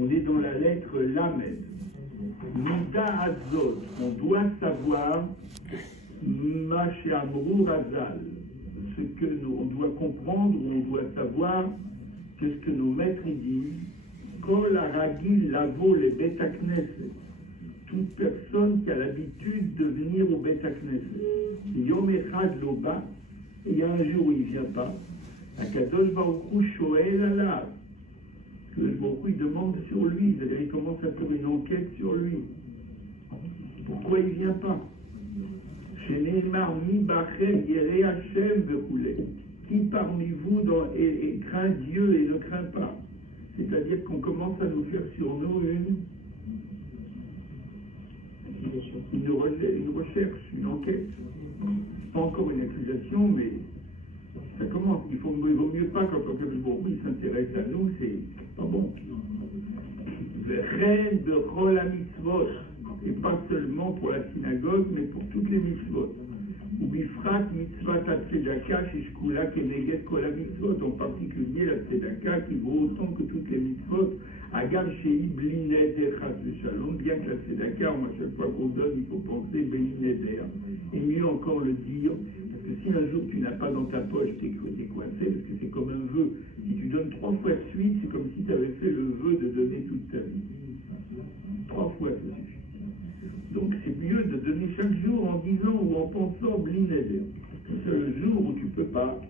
On est dans la lettre Lamed. Mida Azot, on doit savoir Maché Amrou Razal, ce que on doit comprendre, ou on doit savoir qu'est-ce que nos maîtres disent. Kol Aragil Lavo le Bet HaKnesset, toute personne qui a l'habitude de venir au Bet HaKnesset. Yom Echad Loba, et il y a un jour où il ne vient pas. Akadosh Baruch Hu Shoel Alav, que le Baruch Hu demande sur lui, c'est-à-dire il commence à faire une enquête sur lui. Pourquoi il ne vient pas? Qui parmi vous et craint Dieu et ne craint pas? C'est-à-dire qu'on commence à nous faire sur nous une recherche, une enquête. Pas encore une accusation, mais ça commence. Il vaut mieux pas quand il s'intéresse à nous, c'est pas bon. Reine de Chol HaMitzvot, et pas seulement pour la synagogue, mais pour toutes les mitzvot. Ou bifrat mitzvat ha-tzedaka sheshkula keneged kol ha-mitzvot, en particulier la tzedaka qui vaut autant que toutes les mitzvot. Agam shei bli neder chas v'shalom, bien que la tzedaka, à chaque fois qu'on donne, il faut penser bli neder. Et mieux encore le dire, parce que si un jour tu n'as pas dans ta poche, t'es coincé, parce que c'est comme un vœu. Si tu donnes 3 fois de suite, c'est comme si tu avais fait le vœu de donner toute ta vie. 3 fois, ça suffit. Donc c'est mieux de donner chaque jour en disant ou en pensant bli neder. C'est le jour où tu ne peux pas,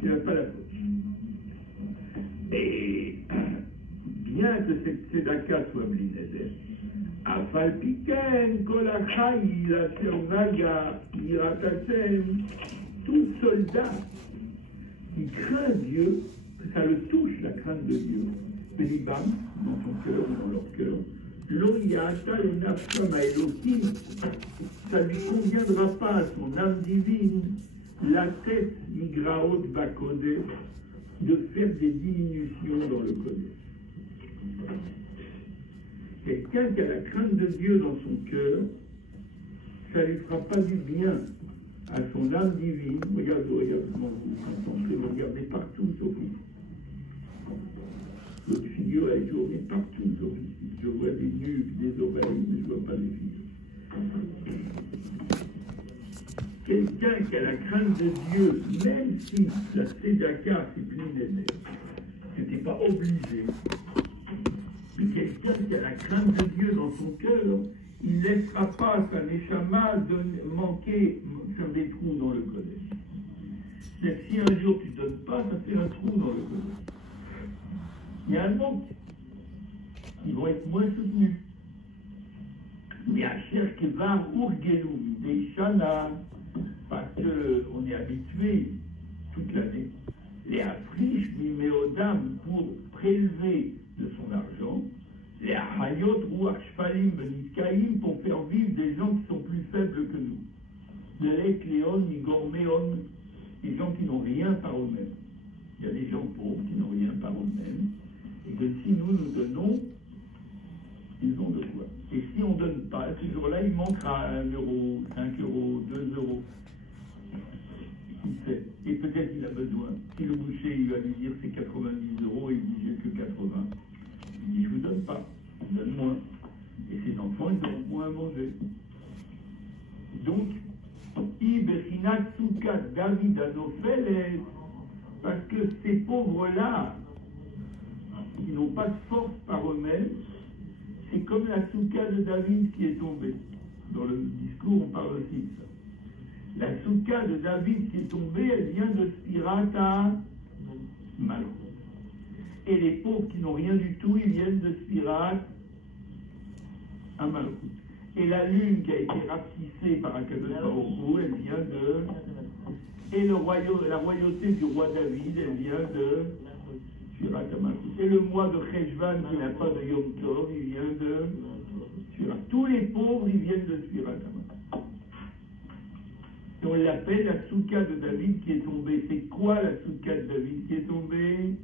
tu n'as pas la poche. Et bien que cette tzedaka soit bli neder, afal piken kol hachayil asher naga yirat Hashem, tout soldat qui craint Dieu, que ça le touche la crainte de Dieu, Benibam, dans son cœur ou dans leur cœur, ça ne lui conviendra pas à son âme divine, la tête migraot bakode, de faire des diminutions dans le Kodesh. Quelqu'un qui a la crainte de Dieu dans son cœur, ça ne lui fera pas du bien à son âme divine. Regardez, vous regardez partout sauf ici. Votre figure est tournée partout sauf ici. Je vois des nuques, des oreilles, mais je ne vois pas les figures. Quelqu'un qui a la crainte de Dieu, même si la tzedaka c'est plus neder, que tu n'es pas obligé, mais quelqu'un qui a la crainte de Dieu dans son cœur, il ne laissera pas sa neshama de manquer, faire des trous dans le Kodesh. C'est-à-dire si un jour tu ne donnes pas, ça fait un trou dans le Kodesh. Il y a un manque. Ils vont être moins soutenus. Mais à cher kevar urgelum des shana, parce qu'on est habitué toute l'année, les afriches miméodam pour prélever de son argent, les ahayot ruach shfalim benitkaim pour faire vivre des gens qui sont plus faibles que nous. Les léon, nigorméon, des gens qui n'ont rien par eux-mêmes. Il y a des gens pauvres qui n'ont rien par eux-mêmes, et que si nous donnons, ils ont de quoi. Et si on ne donne pas, ce jour-là, il manquera 1 euro, 5 euros, 2 euros. Qui sait? Et peut-être il a besoin. Si le boucher, il va lui dire c'est 90 euros, il dit j'ai que 80. Il dit je ne vous donne pas, je donne moins. Et ces enfants, ils auront moins à manger. Donc, Iberinat Soukat David Anopheles, parce que ces pauvres-là, qui n'ont pas de force par eux-mêmes, c'est comme la souka de David qui est tombée. Dans le discours, on parle aussi de ça. La souka de David qui est tombée, elle vient de Spirata Malchut. Et les pauvres qui n'ont rien du tout, ils viennent de Spirat à Malchut. Et la lune qui a été rapetissée par Akadosh Baruch Hu, elle vient de... Et la royauté du roi David, elle vient de... Et le mois de Cheshvan qui n'a pas de Yom Tov, il vient de Sfirat. Tous les pauvres, ils viennent de Sfirat. Et on l'appelle la souka de David qui est tombée. C'est quoi la souka de David qui est tombée?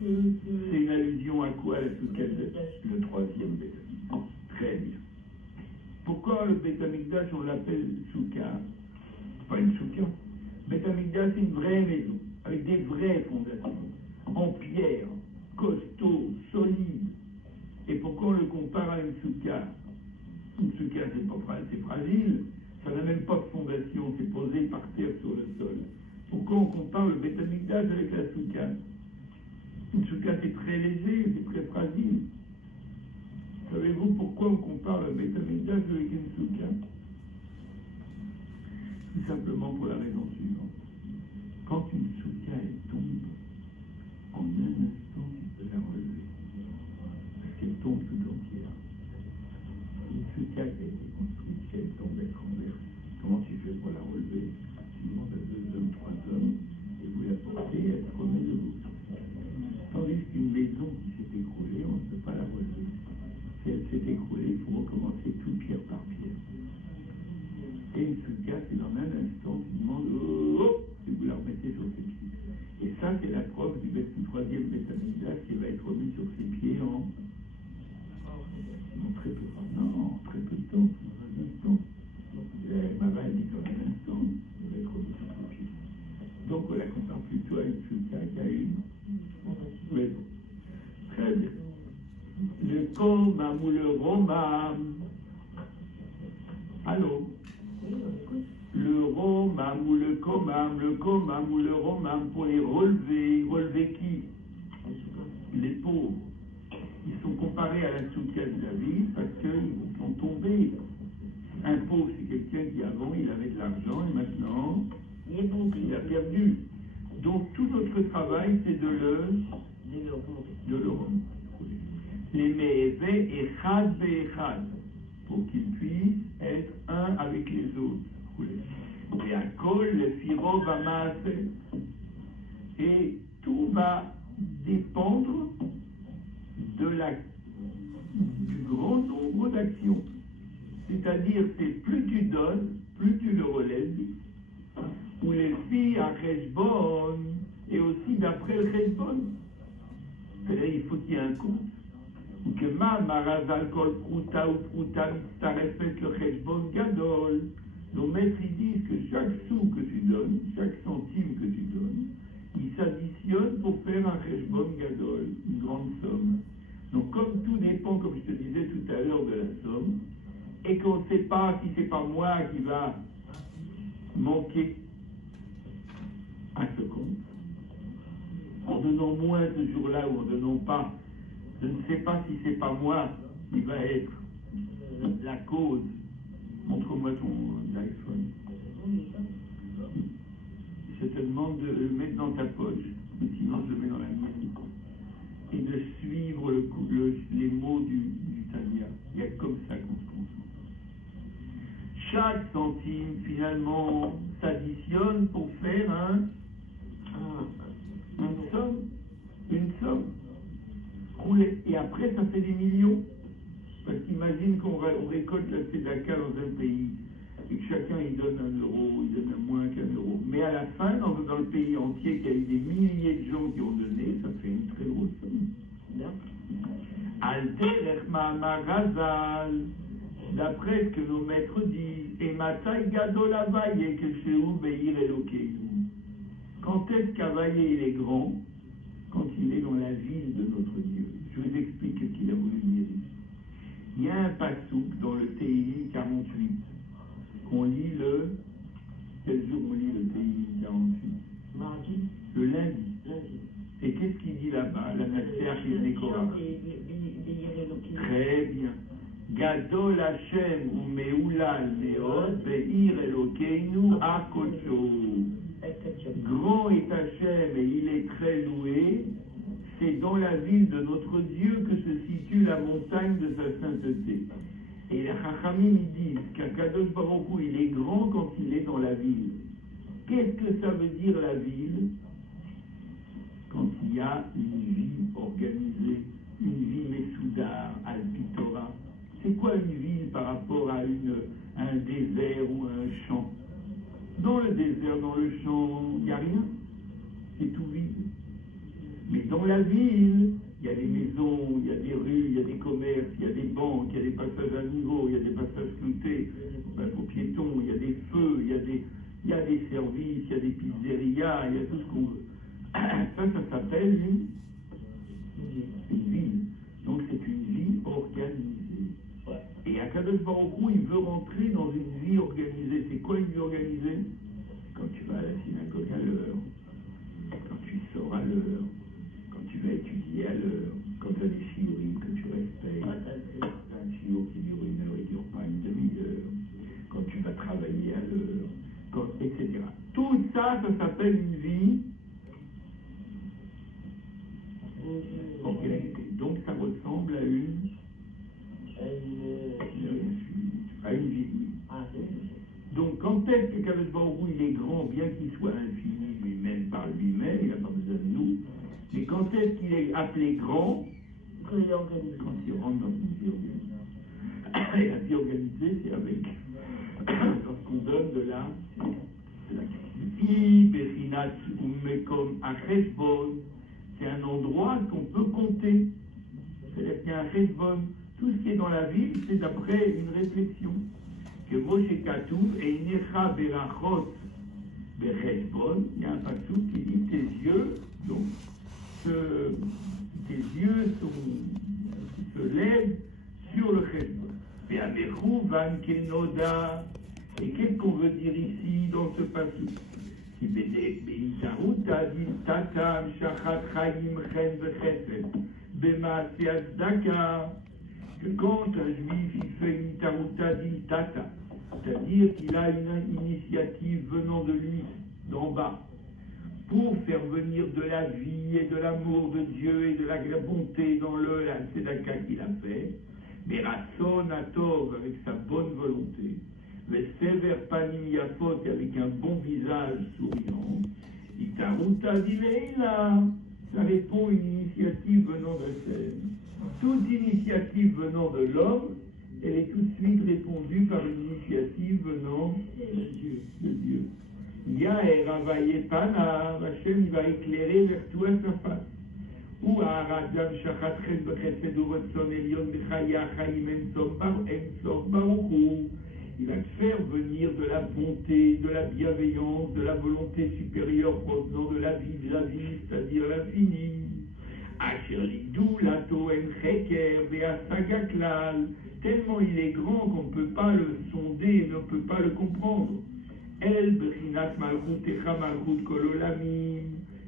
C'est une allusion à quoi la souka de David? Le 3e Beth Amikdash. Très bien. Pourquoi le Beth Amikdash on l'appelle souka? C'est pas une souka. Beth Amikdash c'est une vraie maison, avec des vraies fondations, en pierre. soukha, c'est fragile. Ça n'a même pas de fondation, c'est posé par terre sur le sol. Pourquoi on compare le Beth Amikdash avec la soukha? Une soukha, c'est très léger, c'est très fragile. Savez-vous pourquoi on compare le Beth Amikdash avec une soukha? Tout simplement pour la raison suivante. Quand une soukha elle tombe, en un instant, tu peux la relever. Parce qu'elle tombe tout entière. Une soukha qui a été construite, si elle tombe, elle renverse. Comment tu fais pour la relever? Tu demandes à 2 hommes, 3 hommes, et vous la portez, elle se remet debout. Tandis qu'une maison qui s'est écroulée, on ne peut pas la relever. Si elle s'est écroulée, il faut recommencer tout pierre par pierre. Et une soukha, c'est dans un instant, tu demandes, et vous la remettez sur ses pieds. Et ça, c'est la preuve du troisième Beth Amikdash qui va être remis sur ses pieds en très peu de temps, dans un instant. Mava dit qu'en un instant, il va être remis sur ses pieds. Donc on la compare plutôt à une soukha qu'à une maison. Très bien. Le komam ou le romam. Allô? Le romam ou le komam ou le romam pour les relever. Relever qui? Les pauvres. Ils sont comparés à la soukha de la vie parce qu'ils vont tomber. Un pauvre, c'est quelqu'un qui avant, il avait de l'argent et maintenant, il a perdu. Donc tout notre travail, c'est de le rendre. Les me'eveh echad be'echad, pour qu'ils puissent être un avec les autres. Et à kol le firo va maase. Et tout va dépendre du grand nombre d'actions. C'est-à-dire, c'est plus tu donnes, plus tu le relèves. Ou les filles à Cheshbon, et aussi d'après le Cheshbon. C'est-à-dire, il faut qu'il y ait un compte. Ou que ma marazal kol pruta ou pruta, ça répète le Cheshbon gadol. Nos maîtres, ils disent que chaque sou que tu donnes, chaque centime que tu donnes, il s'additionne pour faire un Cheshbon gadol, une grande somme. Donc, comme tout dépend, comme je te disais tout à l'heure, de la somme, et qu'on ne sait pas si c'est pas moi qui va manquer à ce compte, en donnant moins ce jour-là ou en donnant pas, je ne sais pas si c'est pas moi qui va être la cause. Montre-moi ton iPhone. Je te demande de le mettre dans ta poche, ou sinon je le mets dans la mienne, et de suivre les mots du Tanya. Il y a comme ça qu'on se concentre. Chaque centime, finalement, s'additionne pour faire une somme. Rouler. Et après, ça fait des millions. Parce qu'imagine qu'on récolte la tzedaka dans un pays, et que chacun il donne 1 euro, il donne moins qu'1 euro. Mais à la fin, dans le pays entier, qu'il y a eu des milliers de gens qui ont donné, ça fait une très grosse somme. Al-Derech Ma'amar Hazal, d'après ce que nos maîtres disent, et Matai Gadolavaye et que Shehu Beir Elokeinu. Quand est-ce qu'Avaye il est grand? Quand il est dans la ville de notre Dieu. Je vous explique ce qu'il a voulu dire ici. Il y a un passouk dans le Tehillim 48. On lit quel jour on lit le Tehillim 48? Mardi. Le lundi. Et qu'est-ce qu'il dit là-bas? La Nasser et Korah. Très bien. Gadol Hashem ou Meulal Meod Beir Elokeinu Akocho. Grand est Hashem et il est très loué. C'est dans la ville de notre Dieu que se situe la montagne de sa sainteté. Et les Chachamim disent qu'Akadosh Baruch Hu, il est grand quand il est dans la ville. Qu'est-ce que ça veut dire la ville? Quand il y a une vie organisée, une vie Messoudar, Al-Pitora. C'est quoi une ville par rapport à un désert ou un champ? Dans le désert, dans le champ, il n'y a rien. C'est tout vide. Mais dans la ville, il y a des maisons, il y a des rues, il y a des commerces, il y a des banques, il y a des passages à niveau, il y a des passages cloutés aux piétons, il y a des feux, il y a des services, il y a des pizzerias, il y a tout ce qu'on veut. Ça s'appelle une ville. Donc c'est une vie organisée. Et Akadosh Kadosh Baruch Hu, il veut rentrer dans une vie organisée. C'est quoi une vie organisée? Quand tu vas à la synagogue à l'heure, quand tu sors à l'heure, quand tu vas étudier à l'heure, quand tu as des shiurim que tu respectes, un shiur qui dure 1 heure, il ne dure pas une demi-heure, quand tu vas travailler à l'heure, etc. Tout ça, ça s'appelle une vie organisée. Donc ça ressemble à une vie. Donc quand est-ce que Kadosh Baruch Hu, il est grand, bien qu'il soit infini lui-même par lui-même, il n'a pas besoin de nous, mais quand est-ce qu'il est appelé grand? Quand il rentre dans une vie organisée. Et la vie organisée, c'est avec lorsqu'on donne de la c'est un endroit qu'on peut compter. C'est-à-dire qu'il y a un cheshbon. Tout ce qui est dans la ville, c'est d'après une réflexion. Que Moshe Katoub et Inecha Berachot Becheshbon, il y a un passage qui dit tes yeux, donc tes yeux se lèvent sur le cheshbon. Ve'amechu van kenoda. Et qu'est-ce qu'on veut dire ici dans ce passage? Qui be'itaruta din tatam shachat chayim chen vechesed b'maaseh tzedaka. Que quand un juif il fait une taruta d'iltata, c'est-à-dire qu'il a une initiative venant de lui, d'en bas, pour faire venir de la vie et de l'amour de Dieu et de la bonté dans la tzedaka qu'il a fait, mais Rasson Atov, avec sa bonne volonté, le Sever Panim Yafot, avec un bon visage souriant, il taruta d'Ileila, ça répond à une initiative venant de Hachem. Toute initiative venant de l'homme, elle est tout de suite répondue par une initiative venant de Dieu. Yaher Avaye Pana, Hachem va éclairer vers toi sa face. Ou Aradam Shachat Ches Bechesed Uretson Elion Bechaya Chaim Ensof Baruchu. Il va te faire venir de la bonté, de la bienveillance, de la volonté supérieure provenant de la vie, c'est-à-dire l'infini. Tellement il est grand qu'on ne peut pas le sonder et ne peut pas le comprendre.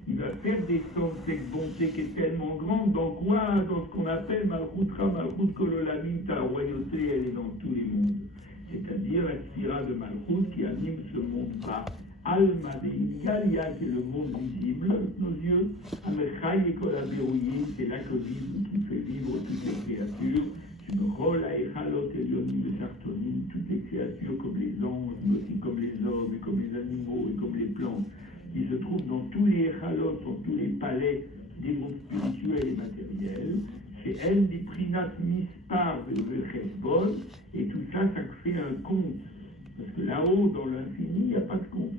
Il va faire descendre cette bonté qui est tellement grande. Dans quoi? Dans ce qu'on appelle Malchutra, Malchut Kololamim, ta royauté, elle est dans tous les mondes. C'est-à-dire la sphira de Malchut qui anime ce monde-là. Alma de Galia, qui est le monde visible, nos yeux, Amechai et Kolaberouyin, c'est l'acronyme qui fait vivre toutes les créatures, Subhol, Aechalot, Elionim, Sartonim, toutes les créatures comme les anges, mais aussi comme les hommes, et comme les animaux, et comme les plantes, qui se trouvent dans tous les Echalot, dans tous les palais des mondes spirituels et matériels, chez elle, des Prinat Mispar, le Chesbon, et tout ça, ça fait un compte. Parce que là-haut, dans l'infini, il n'y a pas de compte.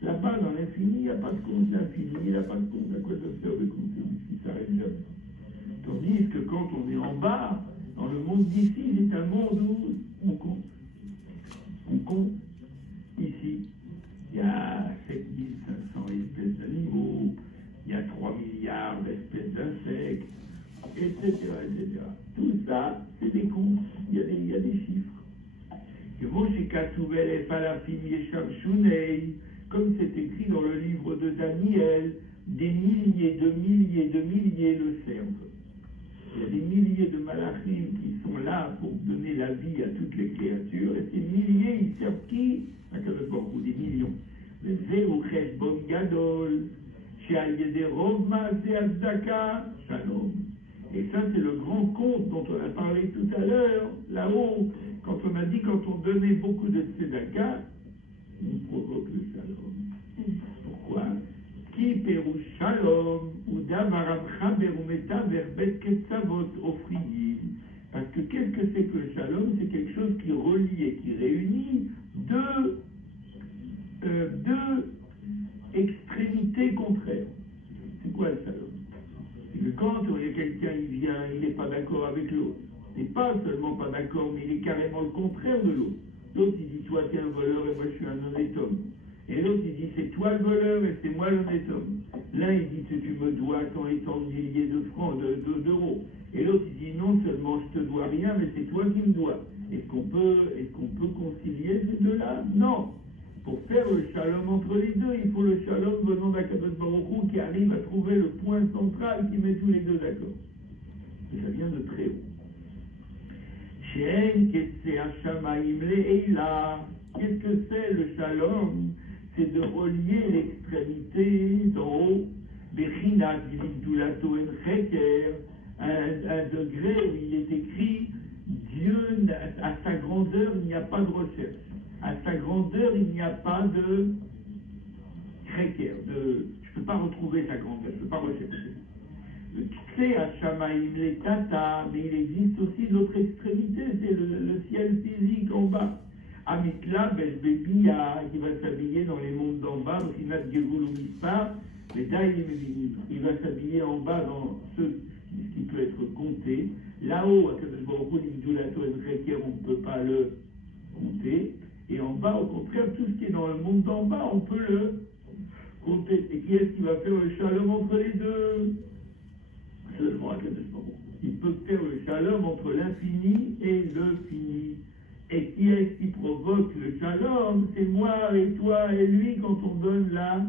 Là-bas, dans l'infini, il n'y a pas de compte. L'infini, il n'y a pas de compte. À quoi ça sert de compter puisqu'il ne s'arrête jamais? Tandis que quand on est en bas, dans le monde d'ici, c'est un monde où on compte. On compte. Ici, il y a 7500 espèces d'animaux, il y a 3 milliards d'espèces d'insectes, etc., etc. Tout ça, c'est des comptes. Il y a des chiffres. Comme c'est écrit dans le livre de Daniel, des milliers le servent. Il y a des milliers de malachim qui sont là pour donner la vie à toutes les créatures, et ces milliers, ils servent qui? À Kadosh Baruch Hu, des millions. Le Zéou Cheshbon Gadol, She'al Yedei Rov Ma'aseh Tzedaka, Shalom. Et ça, c'est le grand conte dont on a parlé tout à l'heure, là-haut, quand on a dit quand on donnait beaucoup de tzedaka, on provoque le shalom. Pourquoi? Ki perush shalom, ou davaram chaber ou meta verbet ketzavot ofriyim. Parce que qu'est-ce que c'est que le shalom? C'est quelque chose qui relie et qui réunit deux extrémités contraires. C'est quoi le shalom? C'est que quand il y a quelqu'un, il vient, il n'est pas d'accord avec l'autre. Il n'est pas seulement pas d'accord, mais il est carrément le contraire de l'autre. L'autre, il dit, toi, tu es un voleur et moi, je suis un honnête homme. Et l'autre, il dit, c'est toi le voleur et c'est moi l'honnête homme. L'un, il dit que tu me dois tant et tant de milliers de francs, d'euros. Et l'autre, il dit non seulement je te dois rien, mais c'est toi qui me dois. Est-ce qu'on peut concilier ces deux-là? Non. Pour faire le shalom entre les deux, il faut le shalom venant d'Akadosh Baruch Hu qui arrive à trouver le point central qui met tous les deux d'accord. Et ça vient de très haut. Qu'est-ce que c'est le shalom? C'est de relier l'extrémité d'en haut, un degré où il est écrit Dieu, à sa grandeur, il n'y a pas de recherche. À sa grandeur, il n'y a pas de créker. Je ne peux pas retrouver sa grandeur, je ne peux pas rechercher. C'est à Shamaïm, les Tata, mais il existe aussi l'autre extrémité, c'est le ciel physique en bas. Amitla, Belbébia, qui va s'habiller dans les mondes d'en bas, Rinat Gevoul ou Mispar, les Daïm, il va s'habiller en bas dans ce qui peut être compté. Là-haut, à Kadosh Baruch Hu, l'Igdulato et Reker, on ne peut pas le compter. Et en bas, au contraire, tout ce qui est dans le monde d'en bas, on peut le compter. Et qui est-ce qui va faire le shalom entre les deux? Seulement à Kadosh Baruch Hu. Il peut faire le shalom entre l'infini et le fini. Et qui est-ce qui provoque le shalom? C'est moi et toi et lui quand on donne la...